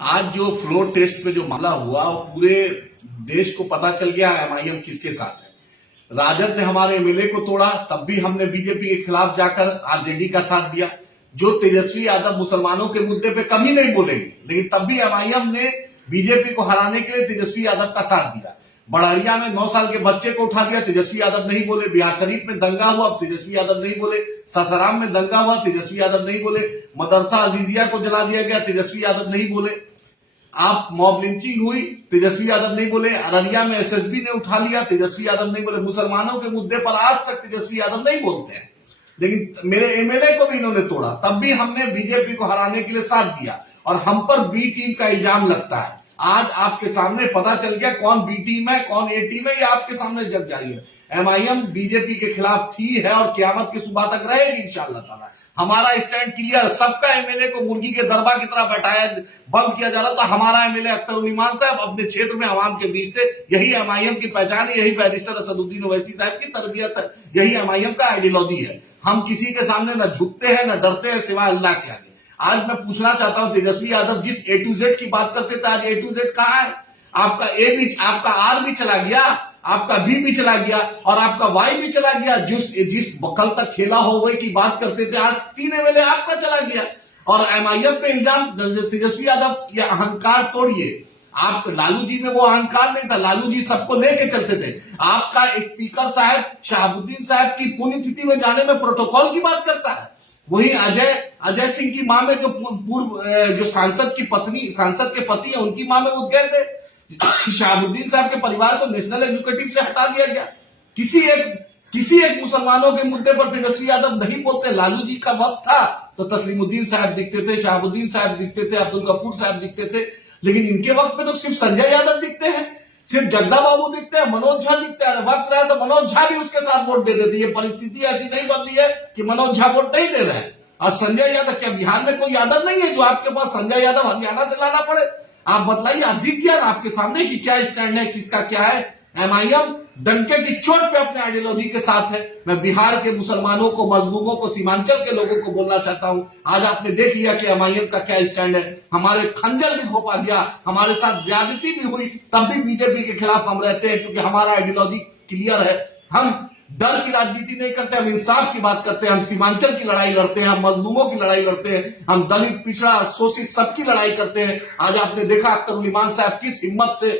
आज जो floor test पे जो मामला हुआ वो पूरे देश को पता चल गया एमआईएम किसके साथ है। राजद ने हमारे एमएलए को तोड़ा, तब भी हमने बीजेपी के खिलाफ जाकर आरजेडी का साथ दिया। जो तेजस्वी यादव मुसलमानों के मुद्दे पे कभी नहीं बोलेंगे, लेकिन तब भी एमआईएम ने बीजेपी को हराने के लिए तेजस्वी यादव का साथ दिया। बड़हरिया में 9 साल के बच्चे को उठा दिया, तेजस्वी यादव नहीं बोले। बिहार शरीफ में दंगा हुआ, तेजस्वी यादव नहीं बोले। सासाराम में दंगा हुआ, तेजस्वी यादव नहीं बोले। मदरसा अजीजिया को जला दिया गया, तेजस्वी यादव नहीं बोले। आप मॉब लिंचिंग हुई, तेजस्वी यादव नहीं बोले। अररिया में एसएसबी ने उठा लिया, तेजस्वी यादव नहीं बोले। मुसलमानों के मुद्दे पर आज तक तेजस्वी यादव नहीं बोलते हैं, लेकिन मेरे एमएलए को भी इन्होंने तोड़ा, तब भी हमने बीजेपी को हराने के लिए साथ दिया। और हम पर बी टीम का इल्जाम लगता है। आज आपके सामने पता चल गया कौन बी टीम है कौन ए टीम है, ये आपके सामने जग जाइए। एमआईएम बीजेपी के खिलाफ थी, है और क्यामत की सुबह तक रहेगी इंशाअल्लाह ताला। हमारा स्टैंड क्लियर। सबका एमएलए को मुर्गी के दरबा की तरह बैठाया बंद किया जा रहा था। हमारा एमएलए अख्तर ईमान साहब अपने क्षेत्र में आवाम के बीच थे। यही एमआईएम की पहचान है, यही बैरिस्टर असदुद्दीन ओवैसी साहब की तरबियत है, यही एमआईएम का आइडियोलॉजी है। हम किसी के सामने न झुकते हैं न डरते हैं सिवाय अल्लाह के आगे। आज मैं पूछना चाहता हूं, तेजस्वी यादव जिस ए टू जेड की बात करते थे, आज ए टू जेड कहां है? आपका ए भी, आपका आर भी चला गया, आपका बी भी चला गया और आपका वाई भी चला गया। जिस कल तक खेला हो गई की बात करते थे, आज 3 एमएलए आपका चला गया। और एमआईएम पे इल्जाम, तेजस्वी यादव, ये अहंकार तोड़िए। आप लालू जी में वो अहंकार नहीं था, लालू जी सबको लेके चलते थे। आपका स्पीकर साहब शहाबुद्दीन साहब की पुण्यतिथि में जाने में प्रोटोकॉल की बात करता है। वही अजय सिंह की मां में जो पूर्व जो सांसद के पति है, उनकी मां में वो गए थे। शहाबुद्दीन साहब के परिवार को नेशनल एजुकेटिव से हटा दिया गया। किसी एक मुसलमानों के मुद्दे पर तेजस्वी यादव नहीं बोलते। लालू जी का वक्त था तो तस्लीमुद्दीन साहब दिखते थे, शहाबुद्दीन साहब दिखते थे, अब्दुल गफूर साहब दिखते थे, लेकिन इनके वक्त में तो सिर्फ संजय यादव दिखते हैं, सिर्फ जगदा बाबू दिखते हैं, मनोज झा दिखते हैं। वक्त रहा तो मनोज झा भी उसके साथ वोट दे देते। ये परिस्थिति ऐसी नहीं बन रही है कि मनोज झा वोट नहीं दे रहे हैं। और संजय यादव, क्या बिहार में कोई यादव नहीं है जो आपके पास संजय यादव हरियाणा से लाना पड़े? आप बताइए, अधिक यार आपके सामने कि क्या स्टैंड है, किसका क्या है। एमआईएम डंके की चोट पे अपने आइडियोलॉजी के साथ है। मैं बिहार के मुसलमानों को, मजलूमों को, सीमांचल के लोगों को बोलना चाहता हूं, आज आपने देख लिया कि एमआईएम का क्या स्टैंड है। हमारे खंजर भी घोपा गया, हमारे साथ ज्यादती भी हुई, तब भी बीजेपी के खिलाफ हम रहते हैं, क्योंकि हमारा आइडियोलॉजी क्लियर है। हम डर की राजनीति नहीं करते, हम इंसाफ की बात करते हैं। हम सीमांचल की लड़ाई लड़ते हैं, हम मजलूमों की लड़ाई लड़ते हैं, हम दलित, पिछड़ा, शोषित सबकी लड़ाई करते हैं। आज आपने देखा अख्तर ईमान साहब किस हिम्मत से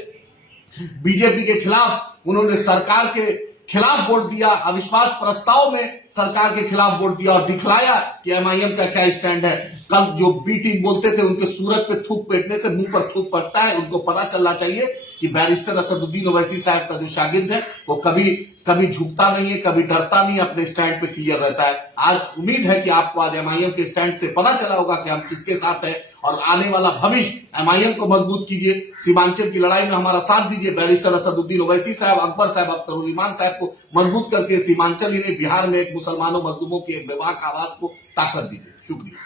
बीजेपी के खिलाफ, उन्होंने सरकार के खिलाफ वोट दिया, अविश्वास प्रस्ताव में सरकार के खिलाफ वोट दिया और दिखलाया कि एमआईएम का क्या स्टैंड है। कल जो बी टीम बोलते थे, उनके सूरत पे थूक पेटने से मुंह पर थूक पड़ता है। उनको पता चलना चाहिए कि बैरिस्टर असदुद्दीन ओवैसी साहब का जो शागिर्द है वो कभी झुकता नहीं है, कभी डरता नहीं, अपने स्टैंड पे क्लियर रहता है। आज उम्मीद है कि आपको आज एमआईएम के स्टैंड से पता चला होगा कि हम किसके साथ हैं, और आने वाला भविष्य एमआईएम को मजबूत कीजिए। सीमांचल की लड़ाई में हमारा साथ दीजिए। बैरिस्टर असदुद्दीन ओवैसी साहब, अकबर साहब, अख्तर ईमान साहब को मजबूत करके सीमांचल ही नहीं, बिहार में एक मुसलमानों मजलूमों की एक बेबाक आवाज को ताकत दीजिए। शुक्रिया।